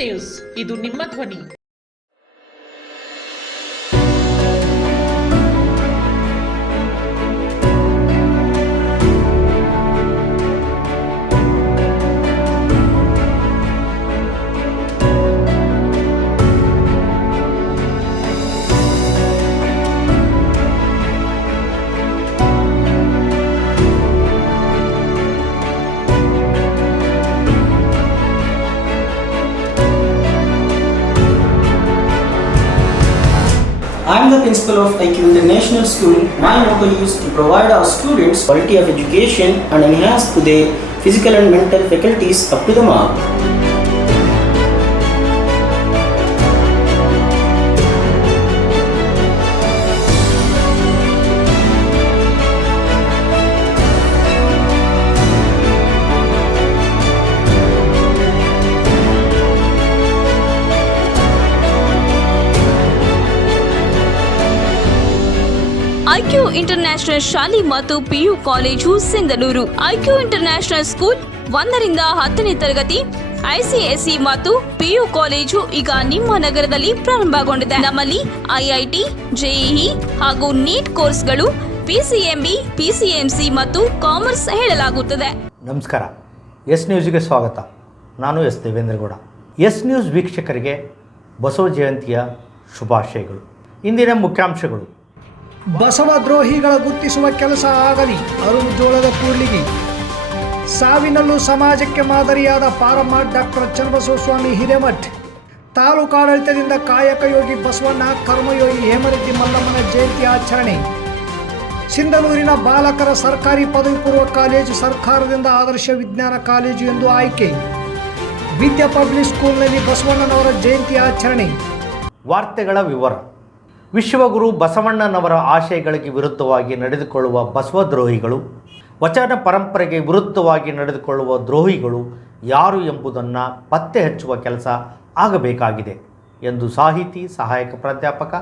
News, ಇದು ನಿಮ್ಮ ಧ್ವನಿ. I am the principal of IQ International School. My motto is to provide our students quality of education and enhance to their physical and mental faculties up to the mark. IQ international ಶಾಲೆ ಮತ್ತು PU college Sindhanur. IQ international school 1ರಿಂದ 10ನೇ ತರಗತಿ ICSE ಮತ್ತು PU college ಈಗ ನಿಮ್ಮ ನಗರದಲ್ಲಿ ಪ್ರಾರಂಭಗೊಂಡಿದೆ. ನಮ್ಮಲ್ಲಿ IIT, JEE ಹಾಗೂ ನೀಟ್ ಕೋರ್ಸ್ಗಳು, PCMB, PCMC ಮತ್ತು ಕಾಮರ್ಸ್ ಹೇಳಲಾಗುತ್ತದೆ. ನಮಸ್ಕಾರ, ಎಸ್ ನ್ಯೂಸ್ಗೆ ಸ್ವಾಗತ. ನಾನು ಎಸ್ ದೇವೇಂದ್ರಗೌಡ. ಎಸ್ ನ್ಯೂಸ್ ವೀಕ್ಷಕರಿಗೆ ಬಸವ ಜಯಂತಿಯ ಶುಭಾಶಯಗಳು. ಇಂದಿನ ಮುಖ್ಯಾಂಶಗಳು: ಬಸವ ದ್ರೋಹಿಗಳ ಗುರುತಿಸುವ ಕೆಲಸ ಆಗಲಿ, ಅರುಣ್ ಜೋಳದ ಕೂಡ್ಲಿಗಿ. ಸಾವಿನಲ್ಲೂ ಸಮಾಜಕ್ಕೆ ಮಾದರಿಯಾದ ಪಾರಮ್ಮ ಡಾಕ್ಟರ್ ಚನ್ನಬಸವಸ್ವಾಮಿ ಹಿರೇಮಠ್. ತಾಲೂಕಾಡಳಿತದಿಂದ ಕಾಯಕ ಯೋಗಿ ಬಸವಣ್ಣ, ಕರ್ಮಯೋಗಿ ಹೇಮರೆಡ್ಡಿ ಮಲ್ಲಮ್ಮನ ಜಯಂತಿ ಆಚರಣೆ. ಸಿಂಧನೂರಿನ ಬಾಲಕರ ಸರ್ಕಾರಿ ಪದವಿ ಪೂರ್ವ ಕಾಲೇಜು ಸರ್ಕಾರದಿಂದ ಆದರ್ಶ ವಿಜ್ಞಾನ ಕಾಲೇಜು ಎಂದು ಆಯ್ಕೆ. ವಿದ್ಯಾ ಪಬ್ಲಿಕ್ ಸ್ಕೂಲ್ನಲ್ಲಿ ಬಸವಣ್ಣನವರ ಜಯಂತಿ ಆಚರಣೆ. ವಾರ್ತೆಗಳ ವಿವರ. ವಿಶ್ವಗುರು ಬಸವಣ್ಣನವರ ಆಶಯಗಳಿಗೆ ವಿರುದ್ಧವಾಗಿ ನಡೆದುಕೊಳ್ಳುವ ಬಸವದ್ರೋಹಿಗಳು, ವಚನ ಪರಂಪರೆಗೆ ವಿರುದ್ಧವಾಗಿ ನಡೆದುಕೊಳ್ಳುವ ದ್ರೋಹಿಗಳು ಯಾರು ಎಂಬುದನ್ನು ಪತ್ತೆ ಹಚ್ಚುವ ಕೆಲಸ ಆಗಬೇಕಾಗಿದೆ ಎಂದು ಸಾಹಿತಿ ಸಹಾಯಕ ಪ್ರಾಧ್ಯಾಪಕ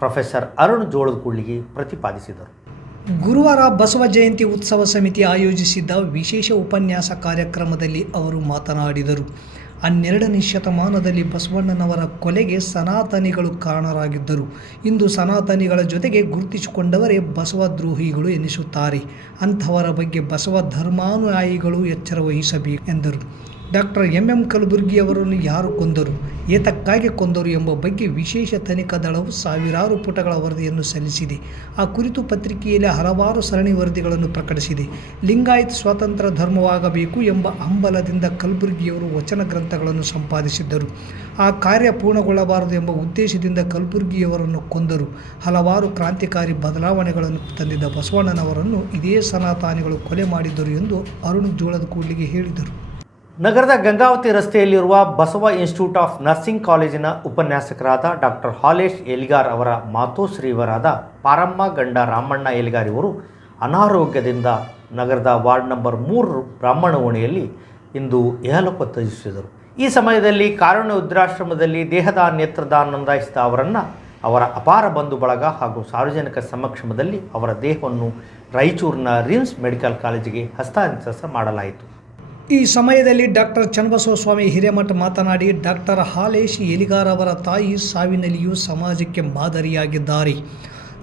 ಪ್ರೊಫೆಸರ್ ಅರುಣ್ ಜೋಳದ ಕೂಡ್ಲಿಗಿ ಪ್ರತಿಪಾದಿಸಿದರು. ಗುರುವಾರ ಬಸವ ಜಯಂತಿ ಉತ್ಸವ ಸಮಿತಿ ಆಯೋಜಿಸಿದ್ದ ವಿಶೇಷ ಉಪನ್ಯಾಸ ಕಾರ್ಯಕ್ರಮದಲ್ಲಿ ಅವರು ಮಾತನಾಡಿದರು. 12ನೇ ಶತಮಾನದಲ್ಲಿ ಬಸವಣ್ಣನವರ ಕೊಲೆಗೆ ಸನಾತನಿಗಳು ಕಾರಣರಾಗಿದ್ದರು. ಇಂದು ಸನಾತನಿಗಳ ಜೊತೆಗೆ ಗುರುತಿಸಿಕೊಂಡವರೇ ಬಸವದ್ರೋಹಿಗಳು ಎನ್ನಿಸುತ್ತಾರೆ. ಅಂಥವರ ಬಗ್ಗೆ ಬಸವ ಧರ್ಮಾನುಯಾಯಿಗಳು ಎಚ್ಚರ ವಹಿಸಬೇಕು ಎಂದರು. ಡಾಕ್ಟರ್ MM ಕಲಬುರ್ಗಿಯವರನ್ನು ಯಾರು ಕೊಂದರು, ಏತಕ್ಕಾಗಿ ಕೊಂದರು ಎಂಬ ಬಗ್ಗೆ ವಿಶೇಷ ತನಿಖಾ ದಳವು ಸಾವಿರಾರು ಪುಟಗಳ ವರದಿಯನ್ನು ಸಲ್ಲಿಸಿದೆ. ಆ ಕುರಿತು ಪತ್ರಿಕೆಯಲ್ಲಿ ಹಲವಾರು ಸರಣಿ ವರದಿಗಳನ್ನು ಪ್ರಕಟಿಸಿದೆ. ಲಿಂಗಾಯತ್ ಸ್ವತಂತ್ರ ಧರ್ಮವಾಗಬೇಕು ಎಂಬ ಹಂಬಲದಿಂದ ಕಲಬುರ್ಗಿಯವರು ವಚನ ಗ್ರಂಥಗಳನ್ನು ಸಂಪಾದಿಸಿದ್ದರು. ಆ ಕಾರ್ಯ ಪೂರ್ಣಗೊಳ್ಳಬಾರದು ಎಂಬ ಉದ್ದೇಶದಿಂದ ಕಲಬುರ್ಗಿಯವರನ್ನು ಕೊಂದರು. ಹಲವಾರು ಕ್ರಾಂತಿಕಾರಿ ಬದಲಾವಣೆಗಳನ್ನು ತಂದಿದ್ದ ಬಸವಣ್ಣನವರನ್ನು ಇದೇ ಸನಾತನಿಗಳು ಕೊಲೆ ಮಾಡಿದ್ದರು ಎಂದು ಅರುಣ್ ಜೋಳದ ಕೂಡ್ಲಿಗಿ ಹೇಳಿದರು. ನಗರದ ಗಂಗಾವತಿ ರಸ್ತೆಯಲ್ಲಿರುವ ಬಸವ ಇನ್ಸ್ಟಿಟ್ಯೂಟ್ ಆಫ್ ನರ್ಸಿಂಗ್ ಕಾಲೇಜಿನ ಉಪನ್ಯಾಸಕರಾದ ಡಾಕ್ಟರ್ ಹಾಲೇಶ್ ಎಲಿಗಾರ್ ಅವರ ಮಾತೋಶ್ರೀವರಾದ ಪಾರಮ್ಮ ಗಂಡ ರಾಮಣ್ಣ ಎಲಿಗಾರ್ ಇವರು ಅನಾರೋಗ್ಯದಿಂದ ನಗರದ ವಾರ್ಡ್ ನಂಬರ್ 3 ಬ್ರಾಹ್ಮಣ ಓಣಿಯಲ್ಲಿ ಇಂದು ಇಹಲೋಕ ತ್ಯಜಿಸಿದರು. ಈ ಸಮಯದಲ್ಲಿ ಕಾರುಣ್ಯ ವೃದ್ಧಾಶ್ರಮದಲ್ಲಿ ದೇಹದ ನೇತ್ರದಾನ ನೋಂದಾಯಿಸಿದ ಅವರನ್ನು ಅವರ ಅಪಾರ ಬಂಧು ಬಳಗ ಹಾಗೂ ಸಾರ್ವಜನಿಕ ಸಮಕ್ಷಮದಲ್ಲಿ ಅವರ ದೇಹವನ್ನು ರಾಯಚೂರಿನ ರಿಮ್ಸ್ ಮೆಡಿಕಲ್ ಕಾಲೇಜಿಗೆ ಹಸ್ತಾಂತರ ಮಾಡಲಾಯಿತು. ಈ ಸಮಯದಲ್ಲಿ ಡಾಕ್ಟರ್ ಚನ್ನಬಸವಸ್ವಾಮಿ ಹಿರೇಮಠ ಮಾತನಾಡಿ, ಡಾಕ್ಟರ್ ಹಾಲೇಶ್ ಎಲಿಗಾರ್ ಅವರ ತಾಯಿ ಸಾವಿನಲ್ಲಿಯೂ ಸಮಾಜಕ್ಕೆ ಮಾದರಿಯಾಗಿದ್ದಾರೆ.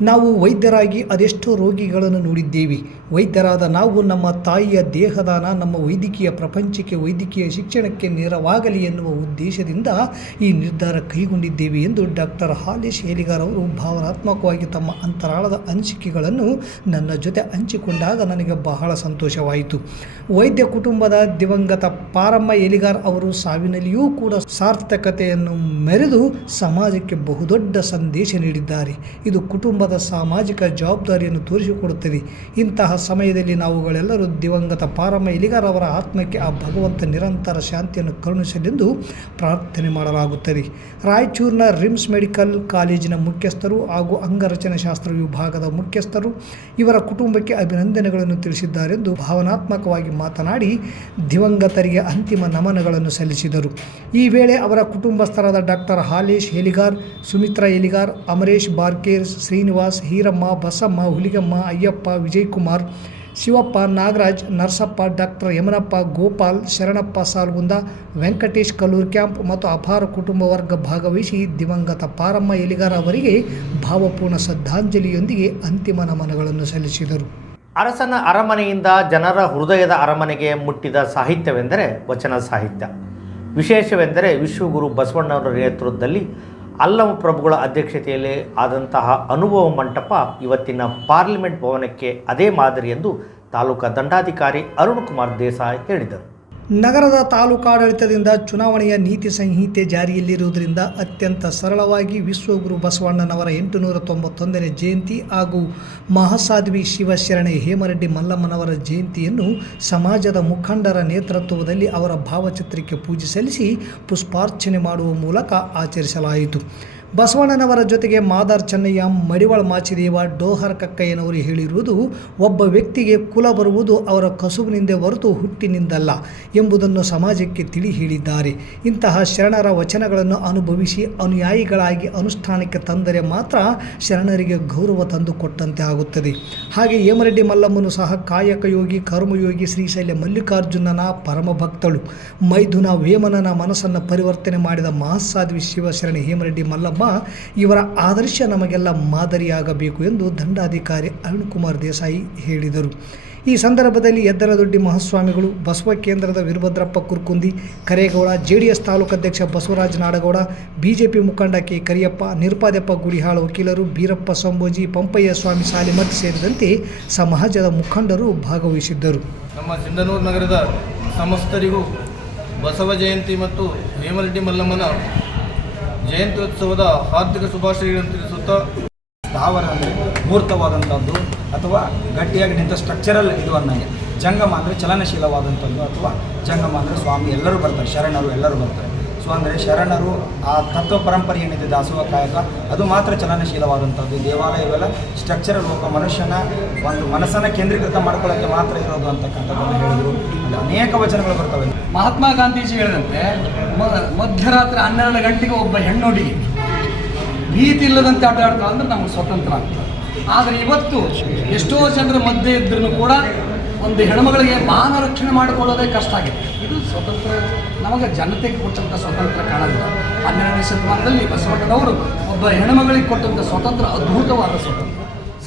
ನಾವು ವೈದ್ಯರಾಗಿ ಅದೆಷ್ಟೋ ರೋಗಿಗಳನ್ನು ನೋಡಿದ್ದೇವೆ. ವೈದ್ಯರಾದ ನಾವು ನಮ್ಮ ತಾಯಿಯ ದೇಹದಾನ ನಮ್ಮ ವೈದ್ಯಕೀಯ ಪ್ರಪಂಚಕ್ಕೆ, ವೈದ್ಯಕೀಯ ಶಿಕ್ಷಣಕ್ಕೆ ನೆರವಾಗಲಿ ಎನ್ನುವ ಉದ್ದೇಶದಿಂದ ಈ ನಿರ್ಧಾರ ಕೈಗೊಂಡಿದ್ದೇವೆ ಎಂದು ಡಾಕ್ಟರ್ ಹಾಲೇಶ್ ಎಲಿಗಾರ್ ಅವರು ಭಾವನಾತ್ಮಕವಾಗಿ ತಮ್ಮ ಅಂತರಾಳದ ಅನಿಸಿಕೆಗಳನ್ನು ನನ್ನ ಜೊತೆ ಹಂಚಿಕೊಂಡಾಗ ನನಗೆ ಬಹಳ ಸಂತೋಷವಾಯಿತು. ವೈದ್ಯ ಕುಟುಂಬದ ದಿವಂಗತ ಪಾರಮ್ಮ ಎಲಿಗಾರ್ ಅವರು ಸಾವಿನಲ್ಲಿಯೂ ಕೂಡ ಸಾರ್ಥಕತೆಯನ್ನು ಮೆರೆದು ಸಮಾಜಕ್ಕೆ ಬಹುದೊಡ್ಡ ಸಂದೇಶ ನೀಡಿದ್ದಾರೆ. ಇದು ಕುಟುಂಬದ ಸಾಮಾಜಿಕ ಜವಾಬ್ದಾರಿಯನ್ನು ತೋರಿಸಿಕೊಡುತ್ತದೆ. ಇಂತಹ ಸಮಯದಲ್ಲಿ ನಾವುಗಳೆಲ್ಲರೂ ದಿವಂಗತ ಪಾರಮ್ಮ ಎಲಿಗಾರ್ ಅವರ ಆತ್ಮಕ್ಕೆ ಆ ಭಗವಂತ ನಿರಂತರ ಶಾಂತಿಯನ್ನು ಕರುಣಿಸಲೆಂದು ಪ್ರಾರ್ಥನೆ ಮಾಡಲಾಗುತ್ತದೆ. ರಾಯಚೂರಿನ ರಿಮ್ಸ್ ಮೆಡಿಕಲ್ ಕಾಲೇಜಿನ ಮುಖ್ಯಸ್ಥರು ಹಾಗೂ ಅಂಗರಚನಾಶಾಸ್ತ್ರ ವಿಭಾಗದ ಮುಖ್ಯಸ್ಥರು ಇವರ ಕುಟುಂಬಕ್ಕೆ ಅಭಿನಂದನೆಗಳನ್ನು ತಿಳಿಸಿದ್ದಾರೆಂದು ಭಾವನಾತ್ಮಕವಾಗಿ ಮಾತನಾಡಿ ದಿವಂಗತರಿಗೆ ಅಂತಿಮ ನಮನಗಳನ್ನು ಸಲ್ಲಿಸಿದರು. ಈ ವೇಳೆ ಅವರ ಕುಟುಂಬಸ್ಥರಾದ doctor Halesh Eligar, Sumitra Eligar, Amaresh Barker, Srinivas, Heeramma, Basamma, Huligamma, Ayyappa, Vijayakumar, Shivappa, Nagaraj, Narasappa, doctor Yamanappa, Gopal, Sharanappa Salgunda, Venkatesh Kallur camp ಮತ್ತು ಅಪಾರ ಕುಟುಂಬ ವರ್ಗ ಭಾಗವಹಿಸಿ ದಿವಂಗತ ಪಾರಮ್ಮ ಎಲಿಗಾರ ಅವರಿಗೆ ಭಾವಪೂರ್ಣ ಶ್ರದ್ಧಾಂಜಲಿಯೊಂದಿಗೆ ಅಂತಿಮ ನಮನಗಳನ್ನು ಸಲ್ಲಿಸಿದರು. ಅರಸನ ಅರಮನೆಯಿಂದ ಜನರ ಹೃದಯದ ಅರಮನೆಗೆ ಮುಟ್ಟಿದ ಸಾಹಿತ್ಯವೆಂದರೆ ವಚನ ಸಾಹಿತ್ಯ. ವಿಶೇಷವೆಂದರೆ ವಿಶ್ವಗುರು ಬಸವಣ್ಣವರ ನೇತೃತ್ವದಲ್ಲಿ ಅಲ್ಲಮ ಪ್ರಭುಗಳ ಅಧ್ಯಕ್ಷತೆಯಲ್ಲಿ ಆದಂತಹ ಅನುಭವ ಮಂಟಪ ಇವತ್ತಿನ ಪಾರ್ಲಿಮೆಂಟ್ ಭವನಕ್ಕೆ ಅದೇ ಮಾದರಿ ಎಂದು ತಾಲೂಕಾ ದಂಡಾಧಿಕಾರಿ ಅರುಣ್ ಕುಮಾರ್ ದೇಸಾಯಿ ಹೇಳಿದರು. ನಗರದ ತಾಲೂಕಾಡಳಿತದಿಂದ ಚುನಾವಣೆಯ ನೀತಿ ಸಂಹಿತೆ ಜಾರಿಯಲ್ಲಿರುವುದರಿಂದ ಅತ್ಯಂತ ಸರಳವಾಗಿ ವಿಶ್ವಗುರು ಬಸವಣ್ಣನವರ 891ನೇ ಜಯಂತಿ ಹಾಗೂ ಮಹಾಸಾಧ್ವಿ ಶಿವಶರಣೆ ಹೇಮರೆಡ್ಡಿ ಮಲ್ಲಮ್ಮನವರ ಜಯಂತಿಯನ್ನು ಸಮಾಜದ ಮುಖಂಡರ ನೇತೃತ್ವದಲ್ಲಿ ಅವರ ಭಾವಚಿತ್ರಕ್ಕೆ ಪೂಜೆ ಸಲ್ಲಿಸಿ ಪುಷ್ಪಾರ್ಚನೆ ಮಾಡುವ ಮೂಲಕ ಆಚರಿಸಲಾಯಿತು. ಬಸವಣ್ಣನವರ ಜೊತೆಗೆ ಮಾದಾರ್ ಚೆನ್ನಯ್ಯ, ಮಡಿವಾಳ ಮಾಚಿದೇವ, ಡೋಹರ್ ಕಕ್ಕಯ್ಯನವರು ಹೇಳಿರುವುದು, ಒಬ್ಬ ವ್ಯಕ್ತಿಗೆ ಕುಲ ಬರುವುದು ಅವರ ಕಸುಬಿನಿಂದ ಹೊರತು ಹುಟ್ಟಿನಿಂದಲ್ಲ ಎಂಬುದನ್ನು ಸಮಾಜಕ್ಕೆ ತಿಳಿ ಹೇಳಿದ್ದಾರೆ. ಇಂತಹ ಶರಣರ ವಚನಗಳನ್ನು ಅನುಭವಿಸಿ ಅನುಯಾಯಿಗಳಾಗಿ ಅನುಷ್ಠಾನಕ್ಕೆ ತಂದರೆ ಮಾತ್ರ ಶರಣರಿಗೆ ಗೌರವ ತಂದುಕೊಟ್ಟಂತೆ ಆಗುತ್ತದೆ. ಹಾಗೆ ಹೇಮರೆಡ್ಡಿ ಮಲ್ಲಮ್ಮನು ಸಹ ಕಾಯಕಯೋಗಿ, ಕರ್ಮಯೋಗಿ, ಶ್ರೀಶೈಲ ಮಲ್ಲಿಕಾರ್ಜುನನ ಪರಮ ಭಕ್ತಳು. ಮೈದುನ ವೇಮನನ ಮನಸ್ಸನ್ನು ಪರಿವರ್ತನೆ ಮಾಡಿದ ಮಹಾಸಾಧ್ವಿ ಶಿವಶರಣೆ ಹೇಮರೆಡ್ಡಿ ಮಲ್ಲಮ್ಮ ಇವರ ಆದರ್ಶ ನಮಗೆಲ್ಲ ಮಾದರಿಯಾಗಬೇಕು ಎಂದು ದಂಡಾಧಿಕಾರಿ ಅರುಣ್ ಕುಮಾರ್ ದೇಸಾಯಿ ಹೇಳಿದರು. ಈ ಸಂದರ್ಭದಲ್ಲಿ ಎದ್ದರದೊಡ್ಡಿ ಮಹಾಸ್ವಾಮಿಗಳು, ಬಸವ ಕೇಂದ್ರದ ವೀರಭದ್ರಪ್ಪ ಕುರ್ಕುಂದಿ, ಕರೇಗೌಡ, JDS ತಾಲೂಕಾಧ್ಯಕ್ಷ ಬಸವರಾಜ ನಾಡಗೌಡ, ಬಿಜೆಪಿ ಮುಖಂಡ ಕೆ ಕರಿಯಪ್ಪ, ನಿರುಪಾದಪ್ಪ ಗುಡಿಹಾಳ, ವಕೀಲರು ಬೀರಪ್ಪ ಸಂಬೋಜಿ, ಪಂಪಯ್ಯ ಸ್ವಾಮಿ ಸಾಲಿಮಠ್ ಸೇರಿದಂತೆ ಸಮಾಜದ ಮುಖಂಡರು ಭಾಗವಹಿಸಿದ್ದರು. ನಮ್ಮ ಸಿಂಧನೂರು ನಗರದ ಸಮಸ್ತರಿಗೂ ಬಸವ ಜಯಂತಿ ಮತ್ತು ಹೇಮರೆಡ್ಡಿ ಮಲ್ಲಮ್ಮನ ಜಯಂತ್ಯೋತ್ಸವದ ಹಾರ್ದಿಕ ಶುಭಾಶಯಗಳನ್ನು ತಿಳಿಸುತ್ತಾ, ಸ್ಥಾವರ ಅಂದರೆ ಮೂರ್ತವಾದಂಥದ್ದು ಅಥವಾ ಗಟ್ಟಿಯಾಗಿ ನಿಂತ ಸ್ಟ್ರಕ್ಚರಲ್ ಇದು ಅನ್ನಂಗೆ. ಜಂಗಮ ಅಂದರೆ ಚಲನಶೀಲವಾದಂಥದ್ದು ಅಥವಾ ಜಂಗಮ ಅಂದರೆ ಸ್ವಾಮಿ ಎಲ್ಲರೂ ಬರ್ತಾರೆ, ಶರಣರು ಎಲ್ಲರೂ ಬರ್ತಾರೆ. ಸೊ ಅಂದರೆ ಶರಣರು ಆ ತತ್ವ ಪರಂಪರೆ ಏನಿದೆ ದಾಸೋಹ ಕಾಯಕ ಅದು ಮಾತ್ರ ಚಲನಶೀಲವಾದಂಥದ್ದು. ದೇವಾಲಯ ಇವೆಲ್ಲ ಸ್ಟ್ರಕ್ಚರಲ್ ಒಬ್ಬ ಮನುಷ್ಯನ ಒಂದು ಮನಸ್ಸನ್ನು ಕೇಂದ್ರೀಕೃತ ಮಾಡ್ಕೊಳ್ಳೋಕ್ಕೆ ಮಾತ್ರ ಇರೋದು ಅಂತಕ್ಕಂಥದ್ದನ್ನು ಹೇಳಿದರು. ಅಲ್ಲಿ ಅನೇಕ ವಚನಗಳು ಬರ್ತವೆ. ಮಹಾತ್ಮ ಗಾಂಧೀಜಿ ಹೇಳಿದಂತೆ ಮಧ್ಯರಾತ್ರಿ 12 ಗಂಟೆಗೆ ಒಬ್ಬ ಹೆಣ್ಣುಡಿಗೆ ಭೀತಿ ಇಲ್ಲದಂತೆ ಆಟ ಆಡ್ತಾ ಅಂದರೆ ನಮಗೆ ಸ್ವತಂತ್ರ ಆಗ್ತದೆ. ಆದರೆ ಇವತ್ತು ಎಷ್ಟೋ ಜನರ ಮಧ್ಯೆ ಇದ್ರೂ ಕೂಡ ಒಂದು ಹೆಣ್ಮಗಳಿಗೆ ಮಾನ ರಕ್ಷಣೆ ಮಾಡಿಕೊಳ್ಳೋದೇ ಕಷ್ಟ ಆಗಿದೆ. ಇದು ಸ್ವತಂತ್ರ ನಮಗೆ ಜನತೆಗೆ ಕೊಟ್ಟಂಥ ಸ್ವತಂತ್ರ ಕಾಣಲ್ಲ. 12ನೇ ಶತಮಾನದಲ್ಲಿ ಬಸವಣ್ಣನವರು ಒಬ್ಬ ಹೆಣ್ಮಗಳಿಗೆ ಕೊಟ್ಟಂಥ ಸ್ವತಂತ್ರ ಅದ್ಭುತವಾದ ಸ್ವತಂತ್ರ.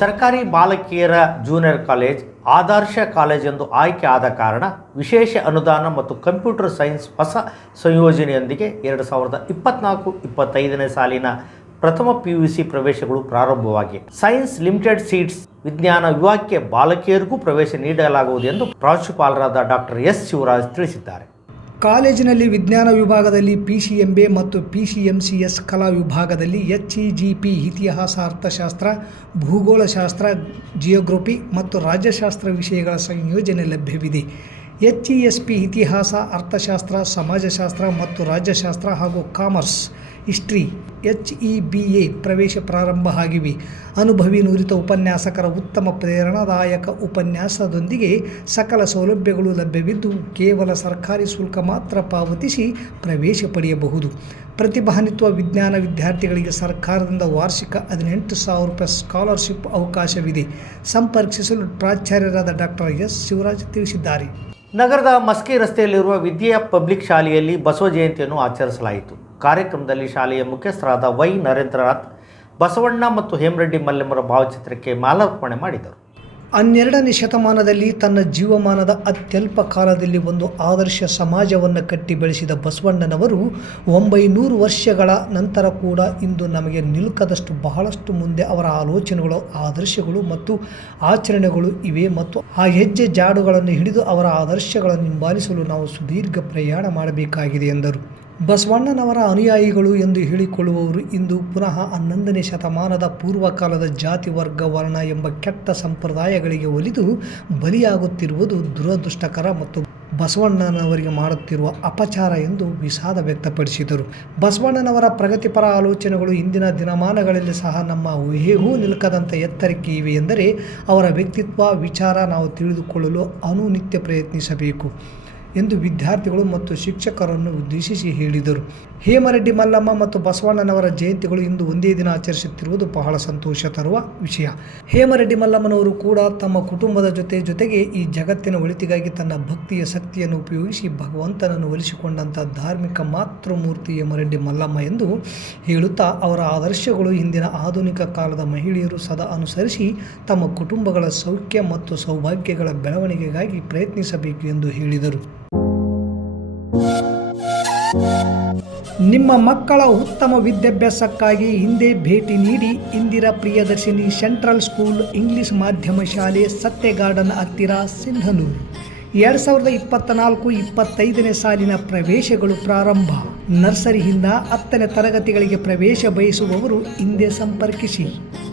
ಸರ್ಕಾರಿ ಬಾಲಕಿಯರ ಜೂನಿಯರ್ ಕಾಲೇಜ್ ಆದರ್ಶ ಕಾಲೇಜ್ ಎಂದು ಆಯ್ಕೆ ಆದ ಕಾರಣ ವಿಶೇಷ ಅನುದಾನ ಮತ್ತು ಕಂಪ್ಯೂಟರ್ ಸೈನ್ಸ್ ಹೊಸ ಸಂಯೋಜನೆಯೊಂದಿಗೆ 2024-25ನೇ ಸಾಲಿನ ಪ್ರಥಮ PUC ಪ್ರವೇಶಗಳು ಪ್ರಾರಂಭವಾಗಿವೆ. ಸೈನ್ಸ್ ಲಿಮಿಟೆಡ್ ಸೀಟ್ಸ್ ವಿಜ್ಞಾನ ವಿಭಾಗಕ್ಕೆ ಬಾಲಕಿಯರಿಗೂ ಪ್ರವೇಶ ನೀಡಲಾಗುವುದು ಎಂದು ಪ್ರಾಂಶುಪಾಲರಾದ ಡಾಕ್ಟರ್ S ಶಿವರಾಜ್ ತಿಳಿಸಿದ್ದಾರೆ. ಕಾಲೇಜಿನಲ್ಲಿ ವಿಜ್ಞಾನ ವಿಭಾಗದಲ್ಲಿ PCMA ಮತ್ತು PCMCS ಕಲಾ ವಿಭಾಗದಲ್ಲಿ HEGP ಇತಿಹಾಸ, ಅರ್ಥಶಾಸ್ತ್ರ, ಭೂಗೋಳಶಾಸ್ತ್ರ, ಜಿಯೋಗ್ರಫಿ ಮತ್ತು ರಾಜ್ಯಶಾಸ್ತ್ರ ವಿಷಯಗಳ ಸಂಯೋಜನೆ ಲಭ್ಯವಿದೆ. HESP ಇತಿಹಾಸ, ಅರ್ಥಶಾಸ್ತ್ರ, ಸಮಾಜಶಾಸ್ತ್ರ ಮತ್ತು ರಾಜ್ಯಶಾಸ್ತ್ರ ಹಾಗೂ ಕಾಮರ್ಸ್, ಹಿಸ್ಟ್ರಿ, HEBA ಪ್ರವೇಶ ಪ್ರಾರಂಭ ಆಗಿವೆ. ಅನುಭವಿ ನುರಿತ ಉಪನ್ಯಾಸಕರ ಉತ್ತಮ ಪ್ರೇರಣಾದಾಯಕ ಉಪನ್ಯಾಸದೊಂದಿಗೆ ಸಕಲ ಸೌಲಭ್ಯಗಳು ಲಭ್ಯವಿದ್ದು ಕೇವಲ ಸರ್ಕಾರಿ ಶುಲ್ಕ ಮಾತ್ರ ಪಾವತಿಸಿ ಪ್ರವೇಶ ಪಡೆಯಬಹುದು. ಪ್ರತಿಭಾನ್ವಿತ ವಿಜ್ಞಾನ ವಿದ್ಯಾರ್ಥಿಗಳಿಗೆ ಸರ್ಕಾರದಿಂದ ವಾರ್ಷಿಕ 18,000 ರೂಪಾಯಿ ಸ್ಕಾಲರ್ಶಿಪ್ ಅವಕಾಶವಿದೆ. ಸಂಪರ್ಕಿಸಲು ಪ್ರಾಚಾರ್ಯರಾದ ಡಾಕ್ಟರ್ S ಶಿವರಾಜ್ ತಿಳಿಸಿದ್ದಾರೆ. ನಗರದ ಮಸ್ಕಿ ರಸ್ತೆಯಲ್ಲಿರುವ ವಿದ್ಯಾ ಪಬ್ಲಿಕ್ ಶಾಲೆಯಲ್ಲಿ ಬಸವ ಜಯಂತಿಯನ್ನು ಆಚರಿಸಲಾಯಿತು. ಕಾರ್ಯಕ್ರಮದಲ್ಲಿ ಶಾಲೆಯ ಮುಖ್ಯಸ್ಥರಾದ Y ನರೇಂದ್ರನಾಥ್ ಬಸವಣ್ಣ ಮತ್ತು ಹೇಮರೆಡ್ಡಿ ಮಲ್ಲಮ್ಮರ ಭಾವಚಿತ್ರಕ್ಕೆ ಮಾಲಾರ್ಪಣೆ ಮಾಡಿದರು. 12ನೇ ಶತಮಾನದಲ್ಲಿ ತನ್ನ ಜೀವಮಾನದ ಅತ್ಯಲ್ಪ ಕಾಲದಲ್ಲಿ ಒಂದು ಆದರ್ಶ ಸಮಾಜವನ್ನು ಕಟ್ಟಿ ಬೆಳೆಸಿದ ಬಸವಣ್ಣನವರು 900 ವರ್ಷಗಳ ನಂತರ ಕೂಡ ಇಂದು ನಮಗೆ ನಿಲುಕದಷ್ಟು ಬಹಳಷ್ಟು ಮುಂದೆ ಅವರ ಆಲೋಚನೆಗಳು, ಆದರ್ಶಗಳು ಮತ್ತು ಆಚರಣೆಗಳು ಇವೆ ಮತ್ತು ಆ ಹೆಜ್ಜೆ ಜಾಡುಗಳನ್ನು ಹಿಡಿದು ಅವರ ಆದರ್ಶಗಳನ್ನು ಹಿಂಬಾಲಿಸಲು ನಾವು ಸುದೀರ್ಘ ಪ್ರಯಾಣ ಮಾಡಬೇಕಾಗಿದೆ ಎಂದರು. ಬಸವಣ್ಣನವರ ಅನುಯಾಯಿಗಳು ಎಂದು ಹೇಳಿಕೊಳ್ಳುವವರು ಇಂದು ಪುನಃ 11ನೇ ಶತಮಾನದ ಪೂರ್ವಕಾಲದ ಜಾತಿ, ವರ್ಗ, ವರ್ಣ ಎಂಬ ಕೆಟ್ಟ ಸಂಪ್ರದಾಯಗಳಿಗೆ ಒಲಿದು ಬಲಿಯಾಗುತ್ತಿರುವುದು ದುರದೃಷ್ಟಕರ ಮತ್ತು ಬಸವಣ್ಣನವರಿಗೆ ಮಾಡುತ್ತಿರುವ ಅಪಚಾರ ಎಂದು ವಿಷಾದ ವ್ಯಕ್ತಪಡಿಸಿದರು. ಬಸವಣ್ಣನವರ ಪ್ರಗತಿಪರ ಆಲೋಚನೆಗಳು ಇಂದಿನ ದಿನಮಾನಗಳಲ್ಲಿ ಸಹ ನಮ್ಮ ಊಹೆಗೂ ನಿಲುಕದಂಥ ಎತ್ತರಕ್ಕೆ ಇವೆ ಎಂದರೆ ಅವರ ವ್ಯಕ್ತಿತ್ವ, ವಿಚಾರ ನಾವು ತಿಳಿದುಕೊಳ್ಳಲು ಅನುನಿತ್ಯ ಪ್ರಯತ್ನಿಸಬೇಕು ಎಂದು ವಿದ್ಯಾರ್ಥಿಗಳು ಮತ್ತು ಶಿಕ್ಷಕರನ್ನು ಉದ್ದೇಶಿಸಿ ಹೇಳಿದರು. ಹೇಮರೆಡ್ಡಿ ಮಲ್ಲಮ್ಮ ಮತ್ತು ಬಸವಣ್ಣನವರ ಜಯಂತಿಗಳು ಇಂದು ಒಂದೇ ದಿನ ಆಚರಿಸುತ್ತಿರುವುದು ಬಹಳ ಸಂತೋಷ ತರುವ ವಿಷಯ. ಹೇಮರೆಡ್ಡಿ ಮಲ್ಲಮ್ಮನವರು ಕೂಡ ತಮ್ಮ ಕುಟುಂಬದ ಜೊತೆಗೆ ಈ ಜಗತ್ತಿನ ಒಳಿತಿಗಾಗಿ ತನ್ನ ಭಕ್ತಿಯ ಶಕ್ತಿಯನ್ನು ಉಪಯೋಗಿಸಿ ಭಗವಂತನನ್ನು ಒಲಿಸಿಕೊಂಡಂಥ ಧಾರ್ಮಿಕ ಮಾತೃಮೂರ್ತಿ ಹೇಮರೆಡ್ಡಿ ಮಲ್ಲಮ್ಮ ಎಂದು ಹೇಳುತ್ತಾ ಅವರ ಆದರ್ಶಗಳು ಇಂದಿನ ಆಧುನಿಕ ಕಾಲದ ಮಹಿಳೆಯರು ಸದಾ ಅನುಸರಿಸಿ ತಮ್ಮ ಕುಟುಂಬಗಳ ಸೌಖ್ಯ ಮತ್ತು ಸೌಭಾಗ್ಯಗಳ ಬೆಳವಣಿಗೆಗಾಗಿ ಪ್ರಯತ್ನಿಸಬೇಕು ಎಂದು ಹೇಳಿದರು. ನಿಮ್ಮ ಮಕ್ಕಳ ಉತ್ತಮ ವಿದ್ಯಾಭ್ಯಾಸಕ್ಕಾಗಿ ಹಿಂದೆ ಭೇಟಿ ನೀಡಿ Indira Priyadarshini central school English ಮಾಧ್ಯಮ ಶಾಲೆ ಸತ್ಯ ಗಾರ್ಡನ್ ಹತ್ತಿರ ಸಿಂಧನೂರು. 2024-25ನೇ ಸಾಲಿನ ಪ್ರವೇಶಗಳು ಪ್ರಾರಂಭ. ನರ್ಸರಿಯಿಂದ 10ನೇ ತರಗತಿಗಳಿಗೆ ಪ್ರವೇಶ ಬಯಸುವವರು ಹಿಂದೆ ಸಂಪರ್ಕಿಸಿ.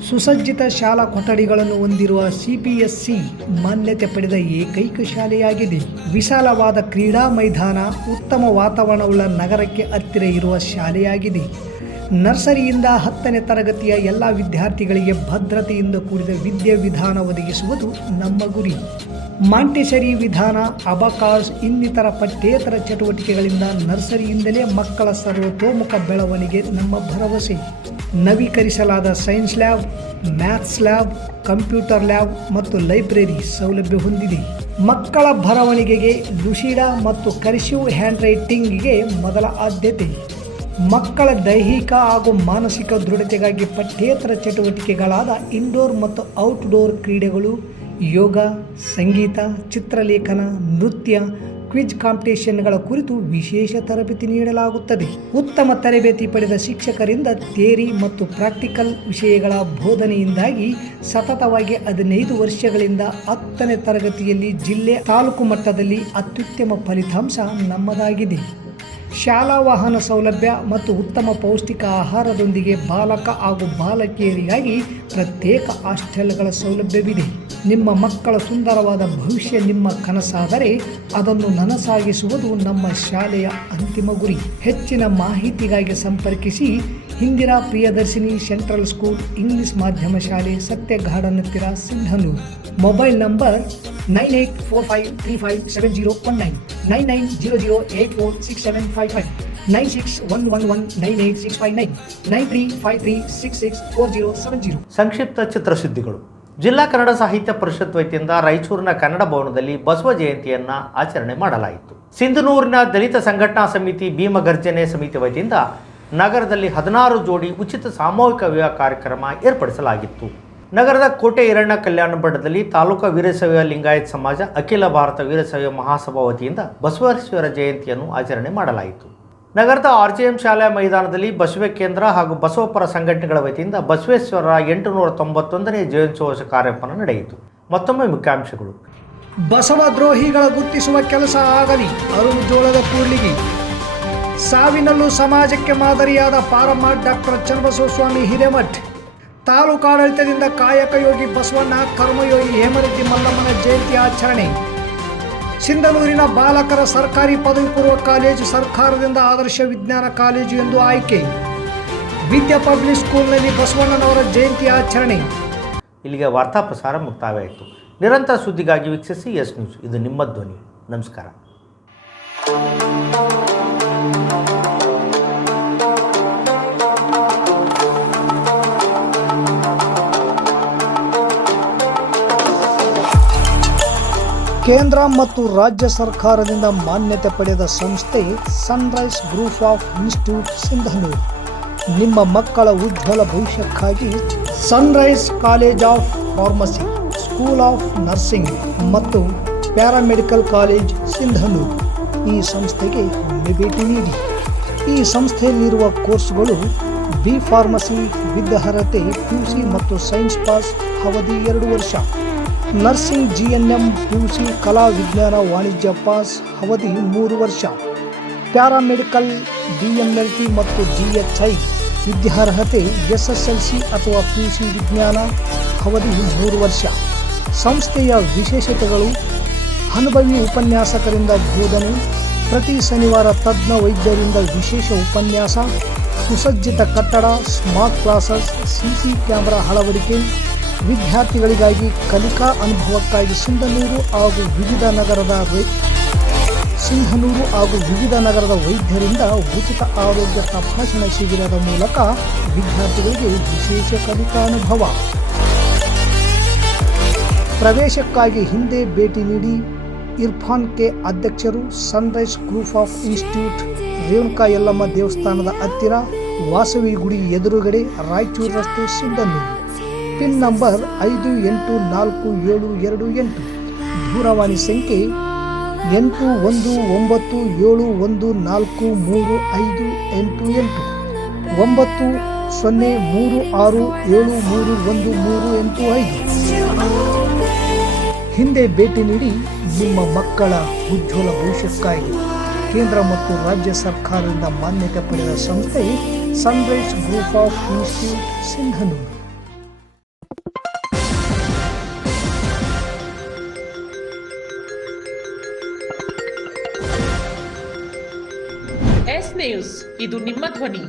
ಸುಸಜ್ಜಿತ ಶಾಲಾ ಕೊಠಡಿಗಳನ್ನು ಹೊಂದಿರುವ CBSE ಮಾನ್ಯತೆ ಪಡೆದ ಏಕೈಕ ಶಾಲೆಯಾಗಿದೆ. ವಿಶಾಲವಾದ ಕ್ರೀಡಾ ಮೈದಾನ, ಉತ್ತಮ ವಾತಾವರಣವುಳ್ಳ ನಗರಕ್ಕೆ ಹತ್ತಿರ ಇರುವ ಶಾಲೆಯಾಗಿದೆ. ನರ್ಸರಿಯಿಂದ 10ನೇ ತರಗತಿಯ ಎಲ್ಲ ವಿದ್ಯಾರ್ಥಿಗಳಿಗೆ ಭದ್ರತೆಯಿಂದ ಕೂಡಿದ ವಿದ್ಯಾವಿಧಾನ ಒದಗಿಸುವುದು ನಮ್ಮ ಗುರಿ. ಮಾಂಟೆಸರಿ ವಿಧಾನ, ಅಬಕಾಸ್ ಇನ್ನಿತರ ಪಠ್ಯೇತರ ಚಟುವಟಿಕೆಗಳಿಂದ ನರ್ಸರಿಯಿಂದಲೇ ಮಕ್ಕಳ ಸರ್ವತೋಮುಖ ಬೆಳವಣಿಗೆ ನಮ್ಮ ಭರವಸೆ. ನವೀಕರಿಸಲಾದ science lab, maths lab, computer lab ಮತ್ತು ಲೈಬ್ರರಿ ಸೌಲಭ್ಯ ಹೊಂದಿದೆ. ಮಕ್ಕಳ ಬರವಣಿಗೆಗೆ ಲುಸಿಡಾ ಮತ್ತು ಕರ್ಸಿವ್ ಹ್ಯಾಂಡ್ ರೈಟಿಂಗ್ಗೆ ಮೊದಲ ಆದ್ಯತೆ. ಮಕ್ಕಳ ದೈಹಿಕ ಹಾಗೂ ಮಾನಸಿಕ ದೃಢತೆಗಾಗಿ ಪಠ್ಯೇತರ ಚಟುವಟಿಕೆಗಳಾದ ಇಂಡೋರ್ ಮತ್ತು ಔಟ್ಡೋರ್ ಕ್ರೀಡೆಗಳು, ಯೋಗ, ಸಂಗೀತ, ಚಿತ್ರಲೇಖನ, ನೃತ್ಯ, ಕ್ವಿಜ್ ಕಾಂಪಿಟೇಷನ್ಗಳ ಕುರಿತು ವಿಶೇಷ ತರಬೇತಿ ನೀಡಲಾಗುತ್ತದೆ. ಉತ್ತಮ ತರಬೇತಿ ಪಡೆದ ಶಿಕ್ಷಕರಿಂದ ಥಿಯರಿ ಮತ್ತು ಪ್ರಾಕ್ಟಿಕಲ್ ವಿಷಯಗಳ ಬೋಧನೆಯಿಂದಾಗಿ ಸತತವಾಗಿ 15 ವರ್ಷಗಳಿಂದ 10ನೇ ತರಗತಿಯಲ್ಲಿ ಜಿಲ್ಲೆ, ತಾಲೂಕು ಮಟ್ಟದಲ್ಲಿ ಅತ್ಯುತ್ತಮ ಫಲಿತಾಂಶ ನಮ್ಮದಾಗಿದೆ. ಶಾಲಾ ವಾಹನ ಸೌಲಭ್ಯ ಮತ್ತು ಉತ್ತಮ ಪೌಷ್ಟಿಕ ಆಹಾರದೊಂದಿಗೆ ಬಾಲಕ ಹಾಗೂ ಬಾಲಕಿಯರಿಗಾಗಿ ಪ್ರತ್ಯೇಕ ಹಾಸ್ಟೆಲ್ಗಳ ಸೌಲಭ್ಯವಿದೆ. ನಿಮ್ಮ ಮಕ್ಕಳ ಸುಂದರವಾದ ಭವಿಷ್ಯ ನಿಮ್ಮ ಕನಸಾದರೆ ಅದನ್ನು ನನಸಾಗಿಸುವುದು ನಮ್ಮ ಶಾಲೆಯ ಅಂತಿಮ ಗುರಿ. ಹೆಚ್ಚಿನ ಮಾಹಿತಿಗಾಗಿ ಸಂಪರ್ಕಿಸಿ Indira Priyadarshini central school English ಮಾಧ್ಯಮ ಶಾಲೆ ಸತ್ಯ ಗಾರ್ಡನ್ ಹತ್ತಿರ ಸಿಂಧನೂರು. Mobile number 9845357019, 9900846755, 9611198659, 9353664070. ಸಂಕ್ಷಿಪ್ತ ಚಿತ್ರಸುದ್ದಿಗಳು. ಜಿಲ್ಲಾ ಕನ್ನಡ ಸಾಹಿತ್ಯ ಪರಿಷತ್ ವತಿಯಿಂದ ರಾಯಚೂರಿನ ಕನ್ನಡ ಭವನದಲ್ಲಿ ಬಸವ ಜಯಂತಿಯನ್ನು ಆಚರಣೆ ಮಾಡಲಾಯಿತು. ಸಿಂಧನೂರಿನ ದಲಿತ ಸಂಘಟನಾ ಸಮಿತಿ ಭೀಮಗರ್ಜನೆ ಸಮಿತಿ ವತಿಯಿಂದ ನಗರದಲ್ಲಿ 16 ಜೋಡಿ ಉಚಿತ ಸಾಮೂಹಿಕ ವಿವಾಹ ಕಾರ್ಯಕ್ರಮ ಏರ್ಪಡಿಸಲಾಗಿತ್ತು. ನಗರದ ಕೋಟೆ ಈರಣ್ಣ ಕಲ್ಯಾಣ ಮಂಟಪದಲ್ಲಿ ತಾಲೂಕಾ ವೀರಶೈವ ಲಿಂಗಾಯತ್ ಸಮಾಜ, ಅಖಿಲ ಭಾರತ ವೀರಶೈವ ಮಹಾಸಭಾ ವತಿಯಿಂದ ಬಸವೇಶ್ವರ ಜಯಂತಿಯನ್ನು ಆಚರಣೆ ಮಾಡಲಾಯಿತು. ನಗರದ RJM ಶಾಲೆಯ ಮೈದಾನದಲ್ಲಿ ಬಸವ ಕೇಂದ್ರ ಹಾಗೂ ಬಸವಪರ ಸಂಘಟನೆಗಳ ವತಿಯಿಂದ ಬಸವೇಶ್ವರರ 891ನೇ ಜಯಂತ್ಯೋತ್ಸವ ಕಾರ್ಯಕ್ರಮ ನಡೆಯಿತು. ಮತ್ತೊಮ್ಮೆ ಮುಖ್ಯಾಂಶಗಳು. ಬಸವ ದ್ರೋಹಿಗಳ ಗುರುತಿಸುವ ಕೆಲಸ ಆಗಲಿ. ಅರುಣ್ ಜೋಳದ ಕೂಡ್ಲಿಗಿ. ಸಾವಿನಲ್ಲೂ ಸಮಾಜಕ್ಕೆ ಮಾದರಿಯಾದ ಪಾರಮ್ಮ ಡಾಕ್ಟರ್ ಚನ್ನಬಸವಸ್ವಾಮಿ ಹಿರೇಮಠ್. ತಾಲೂಕಾಡಳಿತದಿಂದ ಕಾಯಕ ಯೋಗಿ ಬಸವಣ್ಣ, ಕರ್ಮಯೋಗಿ ಹೇಮರೆಡ್ಡಿ ಮಲ್ಲಮ್ಮನ ಜಯಂತಿ ಆಚರಣೆ. ಸಿಂಧನೂರಿನ ಬಾಲಕರ ಸರ್ಕಾರಿ ಪದವಿ ಪೂರ್ವ ಕಾಲೇಜು ಸರ್ಕಾರದಿಂದ ಆದರ್ಶ ವಿಜ್ಞಾನ ಕಾಲೇಜು ಎಂದು ಆಯ್ಕೆ. ವಿದ್ಯಾ ಪಬ್ಲಿಕ್ ಸ್ಕೂಲ್ನಲ್ಲಿ ಬಸವಣ್ಣನವರ ಜಯಂತಿ ಆಚರಣೆ. ಇಲ್ಲಿಗೆ ವಾರ್ತಾ ಪ್ರಸಾರ ಮುಕ್ತಾಯವಾಯಿತು. ನಿರಂತರ ಸುದ್ದಿಗಾಗಿ ವೀಕ್ಷಿಸಿ ಎಸ್ ನ್ಯೂಸ್. ಇದು ನಿಮ್ಮ ಧ್ವನಿ. ನಮಸ್ಕಾರ. ಕೇಂದ್ರ ಮತ್ತು ರಾಜ್ಯ ಸರ್ಕಾರದಿಂದ ಮಾನ್ಯತೆ ಪಡೆದ ಸಂಸ್ಥೆ sunrise group of institute Sindhanur. ನಿಮ್ಮ ಮಕ್ಕಳ ಉಜ್ವಲ ಭವಿಷ್ಯಕ್ಕಾಗಿ Sunrise college of pharmacy, school of nursing ಮತ್ತು ಪ್ಯಾರಾಮೆಡಿಕಲ್ ಕಾಲೇಜ್ ಸಿಂಧನೂರು ಈ ಸಂಸ್ಥೆಗೆ ಒಮ್ಮೆ ಭೇಟಿ ನೀಡಿ. ಈ ಸಂಸ್ಥೆಯಲ್ಲಿರುವ ಕೋರ್ಸ್ಗಳು ಬಿ ಫಾರ್ಮಸಿ ವಿದ್ಯಾರ್ಹತೆ PUC ಮತ್ತು ಸೈನ್ಸ್ ಪಾಸ್ ಅವಧಿ 2 ವರ್ಷ, ನರ್ಸಿಂಗ್ GNM PUC ಕಲಾ ವಿಜ್ಞಾನ ವಾಣಿಜ್ಯ ಪಾಸ್ ಅವಧಿ 3 ವರ್ಷ, ಪ್ಯಾರಾಮೆಡಿಕಲ್ DMLT ಮತ್ತು DHI ವಿದ್ಯಾರ್ಹತೆ SSLC ಅಥವಾ PUC ವಿಜ್ಞಾನ ಅವಧಿ 3 ವರ್ಷ. ಸಂಸ್ಥೆಯ ವಿಶೇಷತೆಗಳು: ಅನುಭವಿ ಉಪನ್ಯಾಸಕರಿಂದ ಬೋಧನೆ, ಪ್ರತಿ ಶನಿವಾರ ತಜ್ಞ ವೈದ್ಯರಿಂದ ವಿಶೇಷ ಉಪನ್ಯಾಸ, ಸುಸಜ್ಜಿತ ಕಟ್ಟಡ, ಸ್ಮಾರ್ಟ್ ಕ್ಲಾಸಸ್, CC ಕ್ಯಾಮೆರಾ ಅಳವಡಿಕೆ, ವಿದ್ಯಾರ್ಥಿಗಳಿಗಾಗಿ ಕಲಿಕಾ ಅನುಭವಕ್ಕಾಗಿ ಸಿಂಧನೂರು ಹಾಗೂ ವಿವಿಧ ನಗರದ ಸಿಂಧನೂರು ಹಾಗೂ ವಿವಿಧ ನಗರದ ವೈದ್ಯರಿಂದ ಉಚಿತ ಆರೋಗ್ಯ ತಪಾಸಣಾ ಶಿಬಿರದ ಮೂಲಕ ವಿದ್ಯಾರ್ಥಿಗಳಿಗೆ ವಿಶೇಷ ಕಲಿಕಾನುಭವ. ಪ್ರವೇಶಕ್ಕಾಗಿ ಹಿಂದೆ ಭೇಟಿ ನೀಡಿ. ಇರ್ಫಾನ್ ಕೆ ಅಧ್ಯಕ್ಷರು, Sunrise group of institute, Renuka Yellamma ದೇವಸ್ಥಾನದ ಹತ್ತಿರ, ವಾಸವಿ ಗುಡಿ ಎದುರುಗಡೆ, ರಾಯಚೂರು ರಸ್ತೆ, ಸಿಂಧನೂರು. Pin number 514728. ದೂರವಾಣಿ ಸಂಖ್ಯೆ 8197143588 9036731385. ಹಿಂದೆ ಭೇಟಿ ನೀಡಿ. ನಿಮ್ಮ ಮಕ್ಕಳ ಉಜ್ವಲ ಭವಿಷ್ಯಕ್ಕಾಗಿ ಕೇಂದ್ರ ಮತ್ತು ರಾಜ್ಯ ಸರ್ಕಾರದಿಂದ ಮಾನ್ಯತೆ ಪಡೆದ ಸಂಸ್ಥೆ sunrise group of institute, Sindhanur. S news, ಇದು ನಿಮ್ಮ ಧ್ವನಿ.